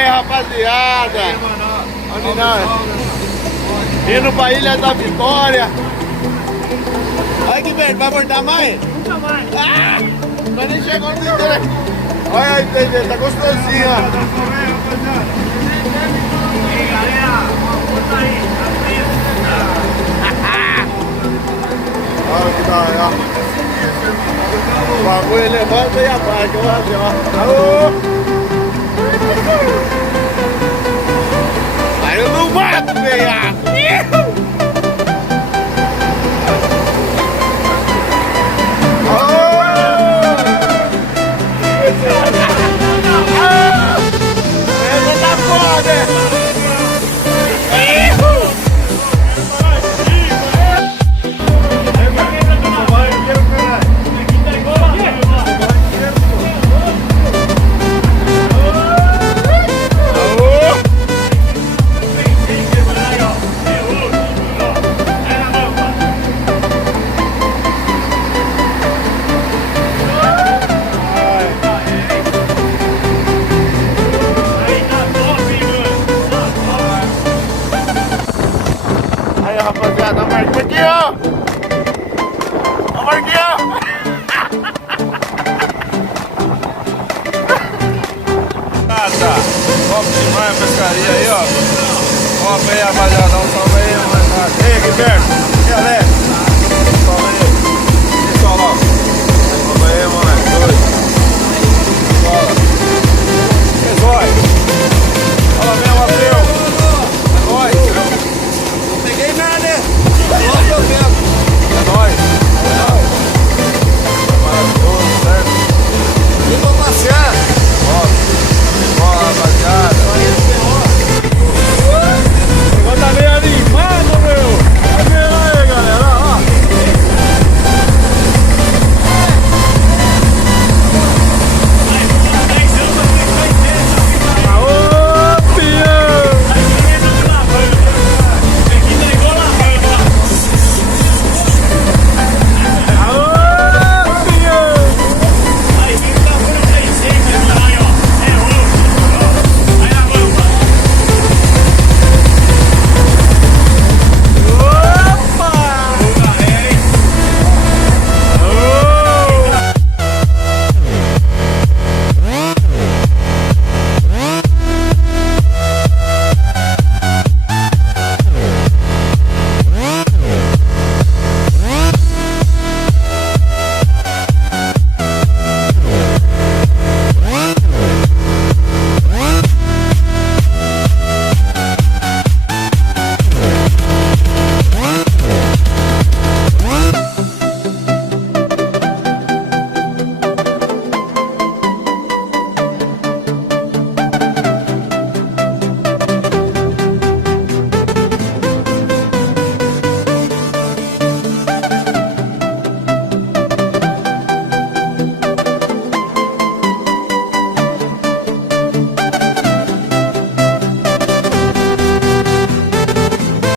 Aí, rapaziada. Olha o Ninao. Indo pra Ilha da Vitória. Olha que verde, vai voltar mais? Nunca mais. Ah! Mas nem chegou no Vídeo. Olha aí, TG, tá gostosinho, ó. E aí, galera, bota aí, Olha que da hora, ó. O bagulho levanta e abaixa, ó. Aô! Saiu no mato, velho! Rapaziada, a marquinha aqui, ó. A marquinha, ó. Top demais a pescaria aí, ó. Top aí, rapaziada. Dá um salve aí, rapaziada. Ei, Guilherme. Galera.